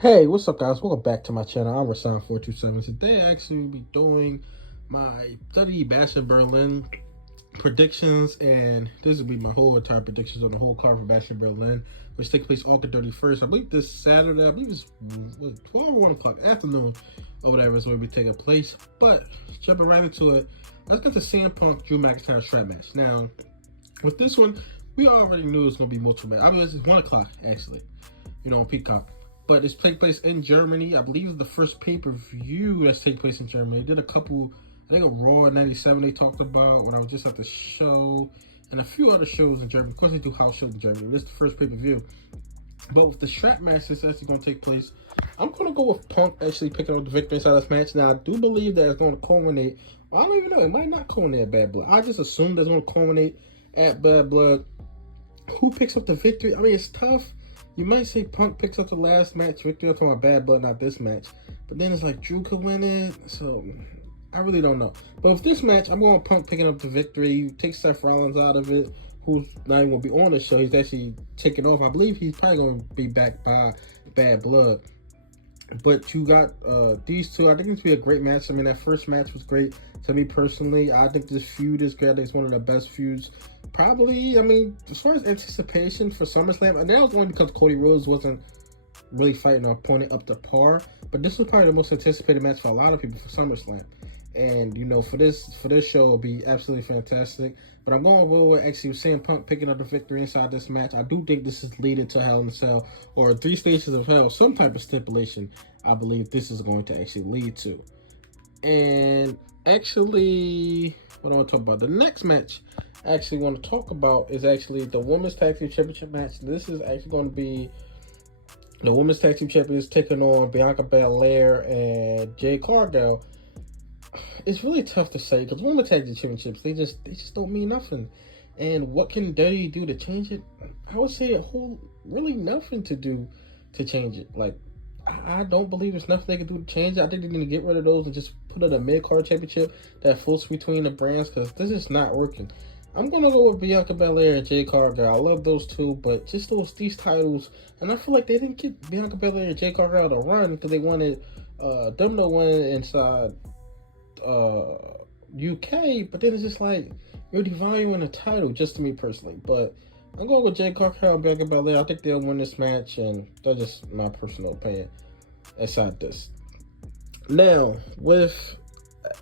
Hey, what's up, guys? Welcome back to my channel. I'm Rasan427. Today, I actually will be doing my WWE Bash in Berlin predictions, and this will be my whole entire predictions on the whole card for Bash in Berlin, which takes place August 31st. I believe this Saturday, I believe it's 12 or 1 o'clock afternoon or whatever is going to be taking place. But jumping right into it, let's get to CM Punk Drew McIntyre strap match. Now, with this one, we already knew it was going to be multiple matches. I mean, it's 1 o'clock actually, on Peacock. But it's taking place in Germany. I believe it's the first pay-per-view that's taking place in Germany. They did a couple, I think a Raw in 97 they talked about when I was just at the show, and a few other shows in Germany. Of course, they do house shows in Germany. This is the first pay-per-view. But with the strap match that's actually going to take place, I'm going to go with Punk actually picking up the victory inside this match. Now, I do believe that it's going to culminate. I don't even know. It might not culminate at Bad Blood. I just assume that's going to culminate at Bad Blood. Who picks up the victory? I mean, it's tough. You might say Punk picks up the last match victory. I'm talking about Bad Blood, not this match. But then it's like Drew could win it. So, I really don't know. But with this match, I'm going with Punk picking up the victory. Take Seth Rollins out of it, who's not even going to be on the show. He's actually taking off. I believe he's probably going to be back by Bad Blood. But you got these two. I think it's going to be a great match. I mean, that first match was great to me personally. I think this feud is great. I think it's one of the best feuds. Probably, I mean, as far as anticipation for SummerSlam, and that was only because Cody Rhodes wasn't really fighting an opponent up to par. But this was probably the most anticipated match for a lot of people for SummerSlam. And, for this show, it'll be absolutely fantastic. But I'm going to go with actually CM Punk picking up the victory inside this match. I do think this is leading to Hell in a Cell, or 3 stages of Hell, some type of stipulation I believe this is going to actually lead to. And actually, what I want to talk about, the next match I actually want to talk about is actually the Women's Tag Team Championship match. This is actually going to be the Women's Tag Team Champions taking on Bianca Belair and Jade Cargill. It's really tough to say because Women's Tag Team Championships, they just don't mean nothing. And what can WWE do to change it? I would say really nothing to do to change it. Like, I don't believe there's nothing they can do to change it. I think they need to get rid of those and just put it a mid-card championship that floats between the brands because this is not working. I'm going to go with Bianca Belair and Jade Cargill. I love those two, but just these titles, and I feel like they didn't give Bianca Belair and Jade Cargill a run because they wanted them to win inside UK, but then it's just like you're devaluing the title, just to me personally. But I'm going with Jade Cargill and Bianca Belair. I think they'll win this match, and that's just my personal opinion aside this. Now, with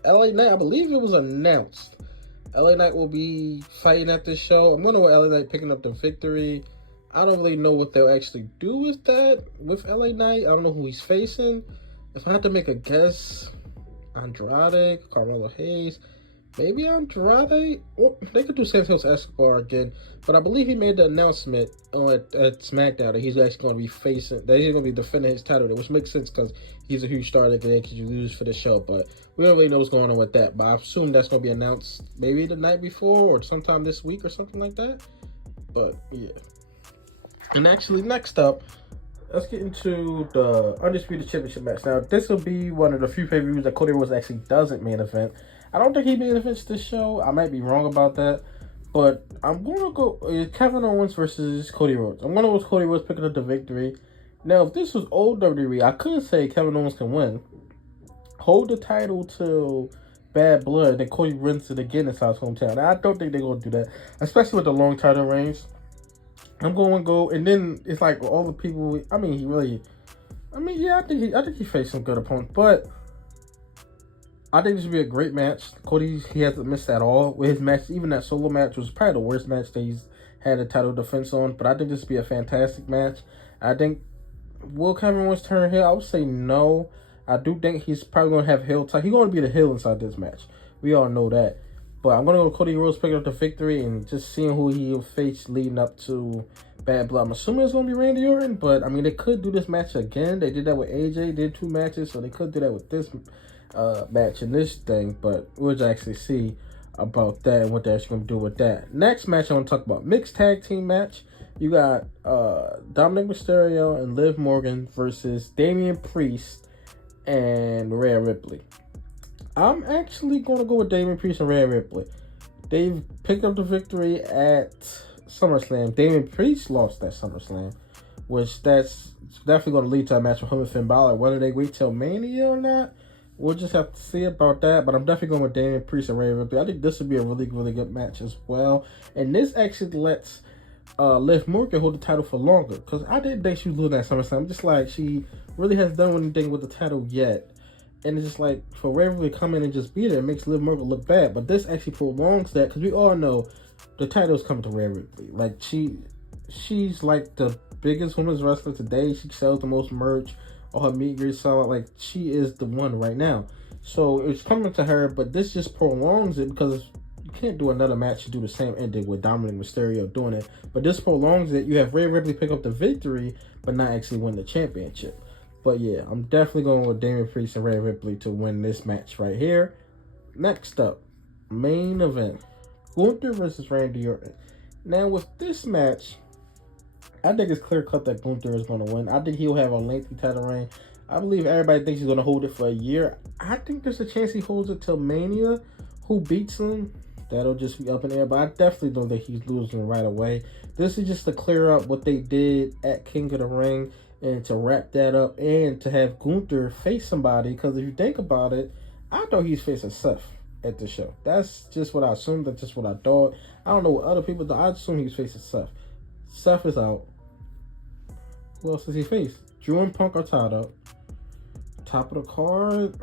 LA Knight, I believe it was announced LA Knight will be fighting at this show. I'm going to go with LA Knight picking up the victory. I don't really know what they'll actually do with that, with LA Knight. I don't know who he's facing. If I had to make a guess, Andrade, Carmelo Hayes, maybe Andrade, or they could do Santos Escobar again. But I believe he made the announcement at SmackDown that he's actually going to be that he's going to be defending his title, which makes sense because he's a huge star that could use for the show. But we don't really know what's going on with that. But I assume that's going to be announced maybe the night before or sometime this week or something like that. But yeah. And actually, next up, let's get into the Undisputed Championship match. Now, this will be one of the few pay-per-views that Cody Rhodes actually doesn't main event. I don't think he main events this show. I might be wrong about that. But I'm going to go Kevin Owens versus Cody Rhodes. I'm going to go with Cody Rhodes picking up the victory. Now, if this was old WWE, I could say Kevin Owens can win. Hold the title till Bad Blood, then Cody wins it again inside his hometown. Now, I don't think they're going to do that, especially with the long title reigns. I'm going to go, and then it's like all the people. I think he faced some good opponents, but I think this would be a great match. Cody, he hasn't missed at all with his match. Even that solo match was probably the worst match that he's had a title defense on. But I think this would be a fantastic match. I think, will Kevin Owens turn heel? I would say no. I do think he's probably going to have heel title. He's going to be the heel inside this match. We all know that. But I'm going to go with Cody Rhodes picking up the victory and just seeing who he'll face leading up to Bad Blood. I'm assuming it's going to be Randy Orton, but I mean, they could do this match again. They did that with AJ, did 2 matches, so they could do that with this match and this thing, but we'll actually see about that and what they're actually going to do with that. Next match I want to talk about, mixed tag team match. You got Dominic Mysterio and Liv Morgan versus Damian Priest and Rhea Ripley. I'm actually going to go with Damian Priest and Rhea Ripley. They've picked up the victory at SummerSlam. Damian Priest lost that SummerSlam. which that's definitely going to lead to a match with him and Finn Balor. Whether they wait till Mania or not, we'll just have to see about that. But I'm definitely going with Damian Priest and Rhea Ripley. I think this would be a really, really good match as well. And this actually lets Liv Morgan hold the title for longer, because I didn't think she was losing at SummerSlam. Just like, she really hasn't done anything with the title yet. And it's just like, for Rhea Ripley to come in and just beat her, it makes Liv Morgan look bad. But this actually prolongs that, because we all know the title's coming to Rhea Ripley. Like, she's like the biggest women's wrestler today. She sells the most merch. All her meet and greets sell out. Like, she is the one right now. So it's coming to her, but this just prolongs it, because you can't do another match to do the same ending with Dominic Mysterio doing it. But this prolongs it. You have Rhea Ripley pick up the victory, but not actually win the championship. But yeah, I'm definitely going with Damian Priest and Rhea Ripley to win this match right here. Next up, main event, Gunther versus Randy Orton. Now with this match, I think it's clear cut that Gunther is going to win. I think he'll have a lengthy title reign. I believe everybody thinks he's going to hold it for a year. I think there's a chance he holds it till Mania. Who beats him? That'll just be up in the air. But I definitely don't think he's losing right away. This is just to clear up what they did at King of the Ring, and to wrap that up, and to have Gunther face somebody. Because if you think about it, I thought he's facing Seth at the show. That's just what I assumed. That's just what I thought. I don't know what other people thought. I assumed he was facing Seth. Seth is out. Who else does he face? Drew and Punk are tied up. Top of the card,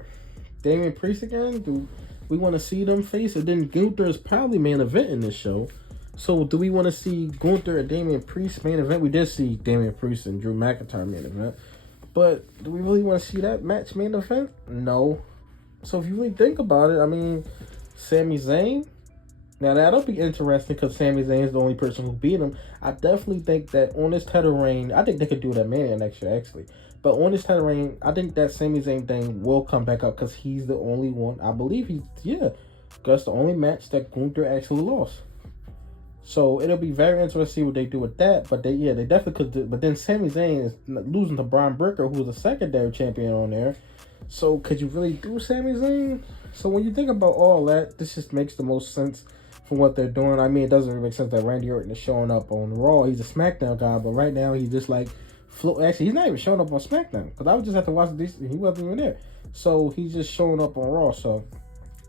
Damian Priest again. Do we want to see them face? And then Gunther is probably main event in this show. So do we want to see Gunther and Damian Priest main event? We did see Damian Priest and Drew McIntyre main event. But do we really want to see that match main event? No. So if you really think about it, I mean, Sami Zayn. Now that'll be interesting, because Sami Zayn is the only person who beat him. I definitely think that on this title reign, I think they could do that Mania next year actually. But on this title reign, I think that Sami Zayn thing will come back up, because he's the only one. I believe that's the only match that Gunther actually lost. So it'll be very interesting to see what they do with that. But they definitely could do. But then Sami Zayn is losing to Braun Breaker, who was a secondary champion on there. So could you really do Sami Zayn? So when you think about all that, this just makes the most sense for what they're doing. I mean, it doesn't really make sense that Randy Orton is showing up on Raw. He's a SmackDown guy, but right now he's just like actually, he's not even showing up on SmackDown, because I would just have to watch this. He wasn't even there. So he's just showing up on Raw. So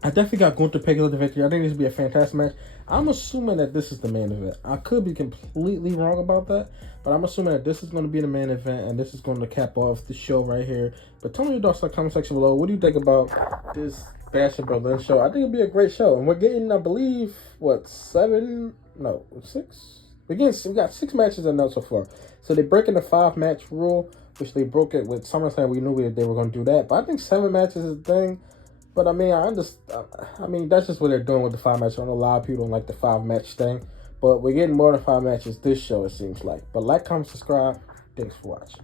I definitely got Gunther picking up the victory. I think this would be a fantastic match. I'm assuming that this is the main event. I could be completely wrong about that, but I'm assuming that this is going to be the main event, and this is going to cap off the show right here. But tell me your thoughts in the comment section below. What do you think about this Bash in Berlin show? I think it'll be a great show. And we're getting, I believe, 6? We got 6 matches in there so far. So they're breaking the 5-match rule, which they broke it with SummerSlam. We knew they were going to do that. But I think 7 matches is the thing. But I mean, I mean, that's just what they're doing with the 5 matches. I know a lot of people don't like the 5-match thing. But we're getting more than 5 matches this show, it seems like. But like, comment, subscribe. Thanks for watching.